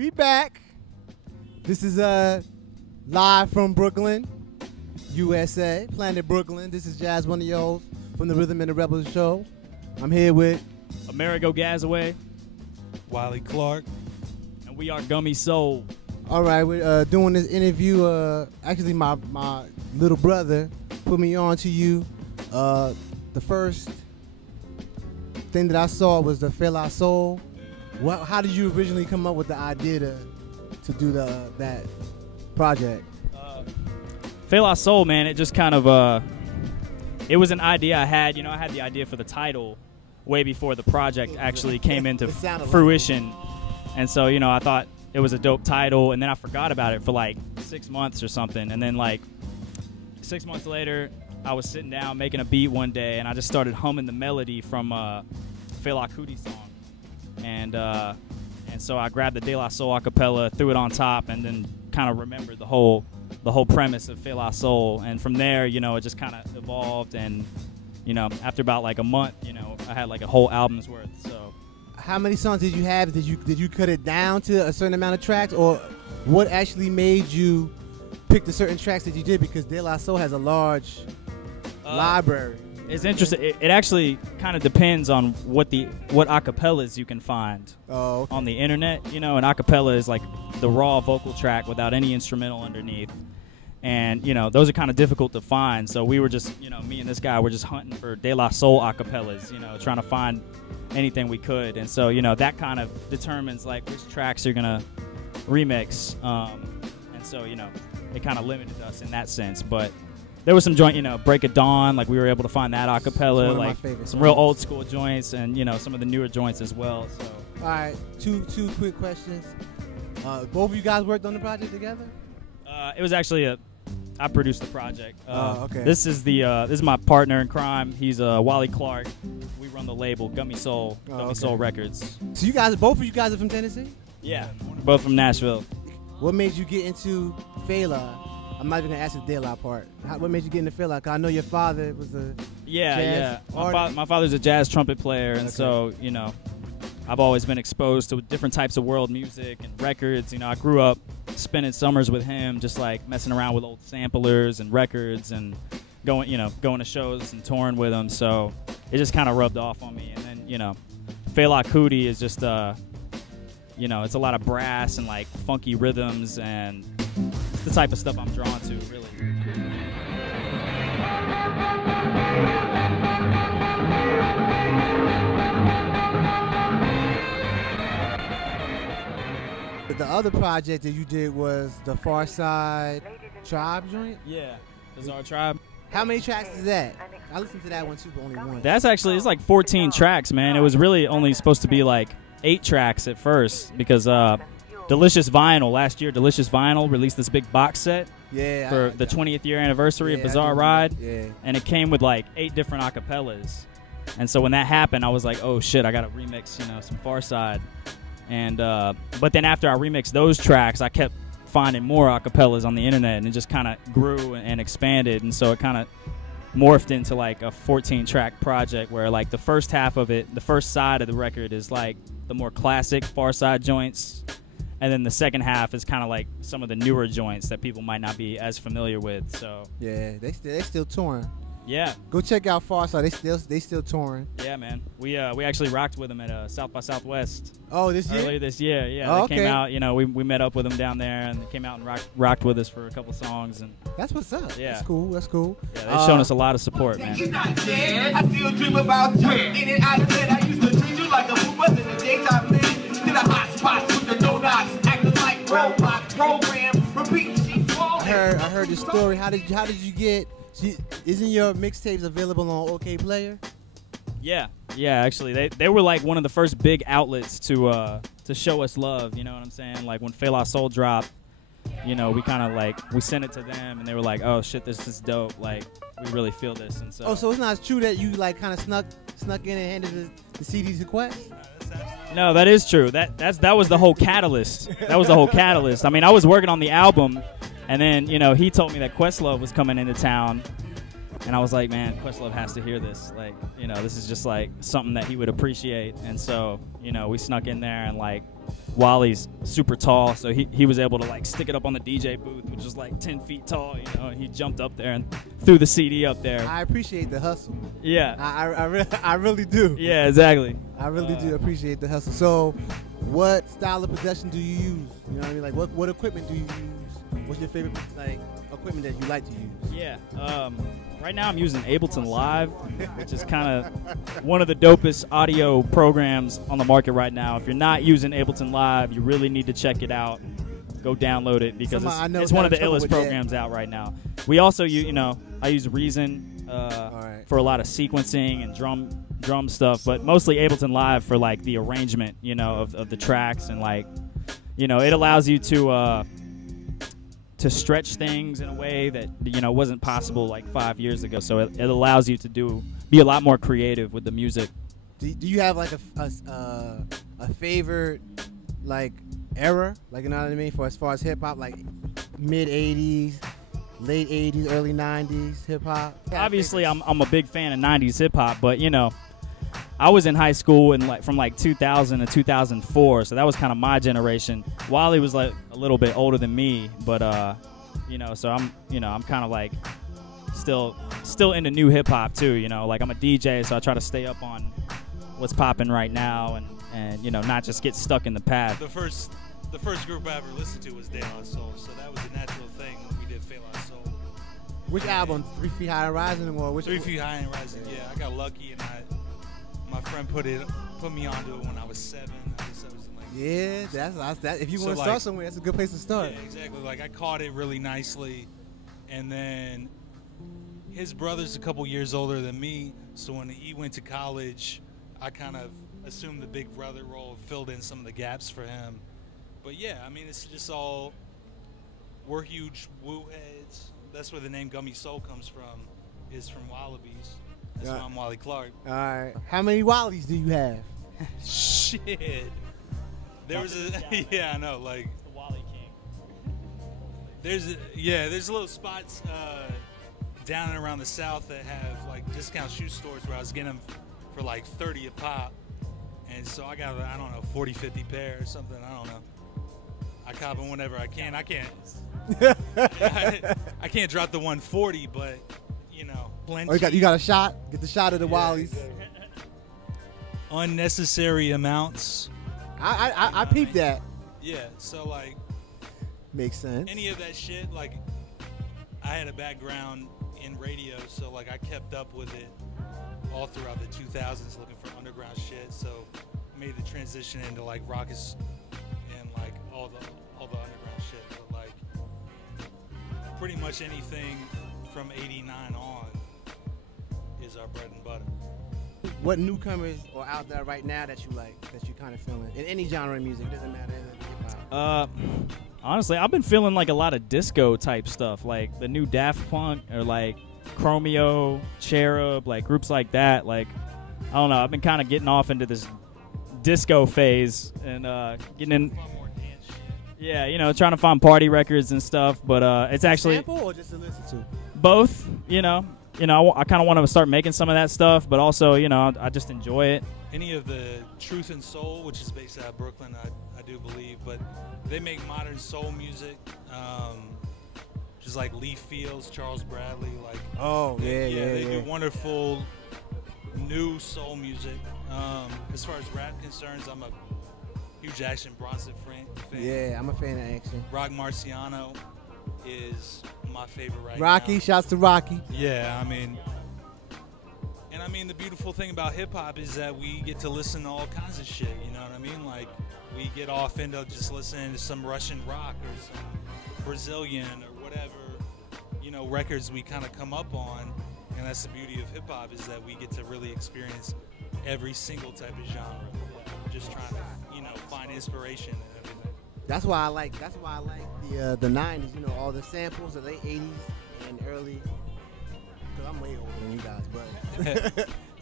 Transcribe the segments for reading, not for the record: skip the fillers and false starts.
We back. This is live from Brooklyn, USA, Planet Brooklyn. This is Jazz, one of your hosts from the Rhythm and the Rebels show. I'm here with Amerigo Gazaway, Wally Clark, and we are Gummy Soul. All right, we're doing this interview. Actually, my little brother put me on to you. The first thing that I saw was the Fela Soul. How did you originally come up with the idea to do that project? Fela Soul, man, it just kind of it was an idea I had. You know, I had the idea for the title way before the project actually came into fruition, and so you know I thought it was a dope title, and then I forgot about it for like 6 months or something, and then like 6 months later, I was sitting down making a beat one day, and I just started humming the melody from Fela Kuti song. And so I grabbed the De La Soul acapella, threw it on top, and then kind of remembered the whole premise of Fela Soul. And from there, you know, it just kind of evolved. And you know, after about like a month, you know, I had like a whole album's worth. So, how many songs did you have? Did you cut it down to a certain amount of tracks, or what actually made you pick the certain tracks that you did? Because De La Soul has a large library. It's interesting. It actually kind of depends on what acapellas you can find on the internet. You know, an acapella is like the raw vocal track without any instrumental underneath. And, you know, those are kind of difficult to find. So we were just, you know, me and this guy were just hunting for De La Soul acapellas, you know, trying to find anything we could. And so, you know, that kind of determines like which tracks you're going to remix. And so, you know, it kind of limited us in that sense. But there was some joint, you know, Break of Dawn, like we were able to find that acapella, like some real old school joints, and you know, some of the newer joints as well. So, all right, two quick questions. Both of you guys worked on the project together? It was actually I produced the project. Okay. This is my partner in crime. He's Wally Clark. We run the label Gummy Soul, Gummy Soul Records. So both of you guys are from Tennessee? Yeah, both from Nashville. What made you get into Fela? I'm not even gonna ask the De La part. What made you get into Fela? 'Cause I know your father was a jazz artist. My father's a jazz trumpet player, and so you know, I've always been exposed to different types of world music and records. You know, I grew up spending summers with him, just like messing around with old samplers and records, and going to shows and touring with him. So it just kind of rubbed off on me. And then you know, Fela Kuti is just you know, it's a lot of brass and like funky rhythms, and it's the type of stuff I'm drawn to, really. The other project that you did was the Pharcyde Tribe joint? Yeah, Bizarre Tribe. How many tracks is that? I listened to that one too, but only one. That's actually, it's like 14 tracks, man. It was really only supposed to be like 8 tracks at first, because Delicious Vinyl, last year, Delicious Vinyl released this big box set for the 20th year anniversary of Bizarre Ride, and it came with like 8 different acapellas. And so when that happened, I was like, oh shit, I gotta remix, you know, some Pharcyde. And but then after I remixed those tracks, I kept finding more acapellas on the internet, and it just kind of grew and expanded, and so it kind of morphed into like a 14-track project where like the first half of it, the first side of the record is like the more classic Pharcyde joints, and then the second half is kind of like some of the newer joints that people might not be as familiar with. So yeah, they still touring. Yeah, go check out Pharcyde. They still touring. Yeah, man. We actually rocked with them at South by Southwest. Oh, this year? Earlier this year, yeah. They came out. You know, we met up with them down there, and they came out and rocked with us for a couple songs. And that's what's up. Yeah, that's cool. That's cool. Yeah, they've shown us a lot of support, man. I still dream about you. In and out of bed, I used to treat you like a fool in the daytime man. To the hot spots with the no-knocks, acting like robots, program, repeat. I heard the story. How did you get? Isn't your mixtapes available on OK Player? Yeah, actually, they were like one of the first big outlets to show us love. You know what I'm saying? Like when Fela Soul dropped, you know, we kind of like we sent it to them, and they were like, "Oh shit, this is dope! Like we really feel this." And so, so it's not true that you like kind of snuck in and handed the CD's request? No, that is true. That was the whole catalyst. That was the whole catalyst. I mean, I was working on the album. And then, you know, he told me that Questlove was coming into town, and I was like, man, Questlove has to hear this. Like, you know, this is just like something that he would appreciate. And so, you know, we snuck in there and like Wally's super tall, so he was able to like stick it up on the DJ booth, which was like 10 feet tall. You know, he jumped up there and threw the CD up there. I appreciate the hustle. Yeah, I really do. Yeah, exactly. I really do appreciate the hustle. So, what style of production do you use? You know what I mean? Like, what equipment do you use? What's your favorite like equipment that you like to use? Yeah. Right now I'm using Ableton Live, which is kind of one of the dopest audio programs on the market right now. If you're not using Ableton Live, you really need to check it out. Go download it because it's one of the illest programs out right now. We also use, I use Reason for a lot of sequencing and drum stuff, but mostly Ableton Live for like the arrangement, of the tracks, and like, it allows you to stretch things in a way that wasn't possible like 5 years ago. So it allows you to be a lot more creative with the music. Do you have like a favorite like era, like, you know what I mean, for as far as hip hop, like mid '80s, late '80s, early '90s hip hop? Obviously, I'm a big fan of '90s hip hop, but I was in high school from 2000 to 2004, so that was kind of my generation. Wally was like a little bit older than me, but so I'm kind of like still into new hip hop too. Like I'm a DJ, so I try to stay up on what's popping right now, and not just get stuck in the past. The first group I ever listened to was De La Soul, so that was a natural thing when we did Fela Soul. Which album? 3 Feet High and Rising, or which? 3 Feet High and Rising. Yeah, I got lucky and my friend put me onto it when I was 7. Yeah, that's if you want to start somewhere, that's a good place to start. Yeah, exactly. Like I caught it really nicely, and then his brother's a couple years older than me, so when he went to college, I kind of assumed the big brother role, filled in some of the gaps for him. But yeah, I mean, it's just all, we're huge Wu heads. That's where the name Gummy Soul comes from, is from Wallabies. That's why I'm Wally Clark. All right. How many Wallies do you have? Shit. There was yeah, I know, like. It's the Wally King. There's little spots down and around the South that have like discount shoe stores where I was getting them for like 30 a pop. And so I got, 40, 50 pair or something, I don't know. I cop them whenever I can. I can't drop the 140, but plenty. Oh, you got a shot? Get the shot of the Wallies. Exactly. Unnecessary amounts. I peeped that. Yeah, so like. Makes sense. Any of that shit, like, I had a background in radio, so like I kept up with it all throughout the 2000s looking for underground shit, so I made the transition into like Raucous and like all the underground shit, but like pretty much anything from 89 on is our bread and butter. What newcomers are out there right now that you like, that you kind of feeling in any genre of music? It doesn't matter. Honestly, I've been feeling like a lot of disco type stuff, like the new Daft Punk or like Chromeo, Cherub, like groups like that. Like, I don't know, I've been kind of getting off into this disco phase and getting in. Yeah, trying to find party records and stuff, but it's actually sample or just to listen to? Both. I kind of want to start making some of that stuff, but also, I just enjoy it. Any of the Truth and Soul, which is based out of Brooklyn, I do believe, but they make modern soul music, just like Lee Fields, Charles Bradley, like. Oh yeah. They do wonderful new soul music. As far as rap concerns, I'm a huge Action Bronson fan. Yeah, I'm a fan of Action. Rock Marciano is my favorite right Rocky, now. shouts to Rocky. Yeah, I mean, the beautiful thing about hip hop is that we get to listen to all kinds of shit, you know what I mean? Like, we get off into just listening to some Russian rock or some Brazilian or whatever, records we kind of come up on, and that's the beauty of hip hop, is that we get to really experience every single type of genre, just trying to, find inspiration and everything. That's why I like the 90s, all the samples, the late 80s and early, because I'm way older than you guys, but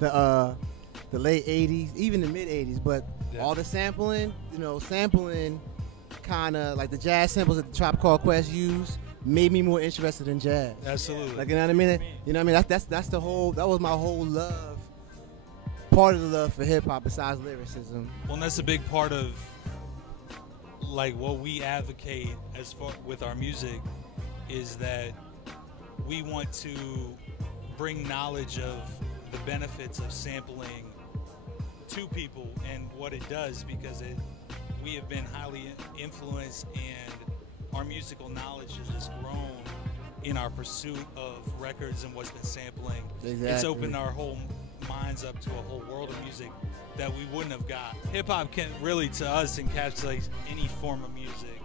the late 80s, even the mid 80s, but all the sampling, sampling kind of like the jazz samples that the Tribe Called Quest used made me more interested in jazz. Absolutely. Like, you know what I mean? That's the whole, that was my whole love, part of the love for hip hop besides lyricism. Well, and that's a big part of like what we advocate as far with our music is that we want to bring knowledge of the benefits of sampling to people and what it does, because we have been highly influenced and our musical knowledge has just grown in our pursuit of records and what's been sampling. Exactly. It's opened our whole minds up to a whole world of music that we wouldn't have got. Hip-hop can really, to us, encapsulate any form of music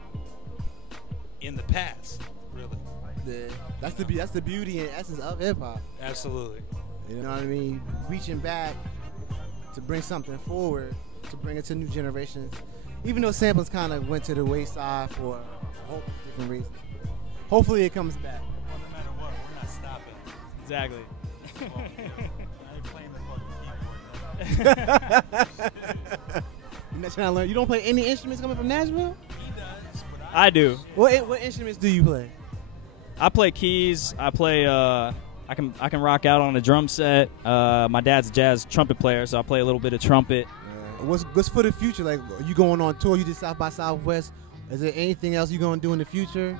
in the past, really. Yeah. That's the beauty and essence of hip-hop. Absolutely. You know what I mean? Reaching back to bring something forward, to bring it to new generations. Even though samples kind of went to the wayside for a whole different reasons. Hopefully it comes back. Well, no matter what, we're not stopping. Exactly. Well, I ain't playing the fucking keyboard. You're not trying to learn. You don't play any instruments coming from Nashville? He does, but I do. What instruments do you play? I play keys. I play. I can rock out on a drum set. My dad's a jazz trumpet player, so I play a little bit of trumpet. What's for the future? Like, are you going on tour? You did South by Southwest. Is there anything else you're going to do in the future?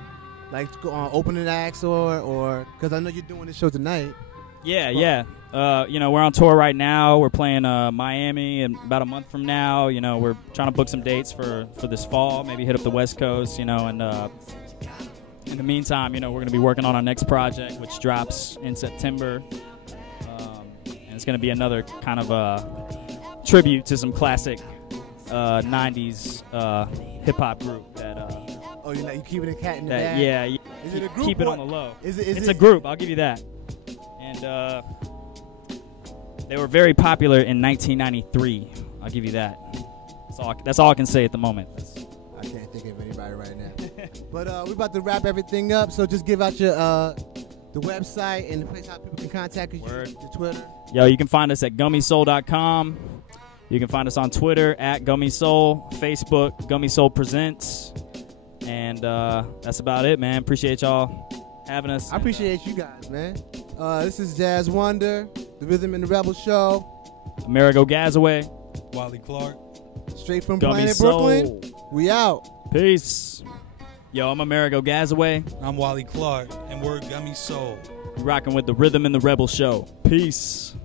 Like opening acts or because I know you're doing this show tonight. Yeah. You know, we're on tour right now. We're playing Miami in about a month from now. You know, we're trying to book some dates for this fall. Maybe hit up the West Coast. You know, and in the meantime, you know, we're going to be working on our next project, which drops in September. And it's going to be another kind of tribute to some classic 90s hip-hop group that... oh, you keeping a cat in the bag? Yeah. Is it a group? Keep it on the low. It's a group, I'll give you that. And they were very popular in 1993. I'll give you that. That's all I can say at the moment. I can't think of anybody right now. But we're about to wrap everything up, so just give out your the website and the place how people can contact you, your Twitter. Yo, you can find us at gummysoul.com. You can find us on Twitter at Gummy Soul, Facebook, Gummy Soul Presents. And that's about it, man. Appreciate y'all having us. I appreciate you guys, man. This is Jazz Wonder, the Rhythm and the Rebel Show. Amerigo Gazaway. Wally Clark. Straight from Gummy Planet Soul. Brooklyn. We out. Peace. Yo, I'm Amerigo Gazaway. I'm Wally Clark, and we're Gummy Soul. You're rocking with the Rhythm and the Rebel Show. Peace.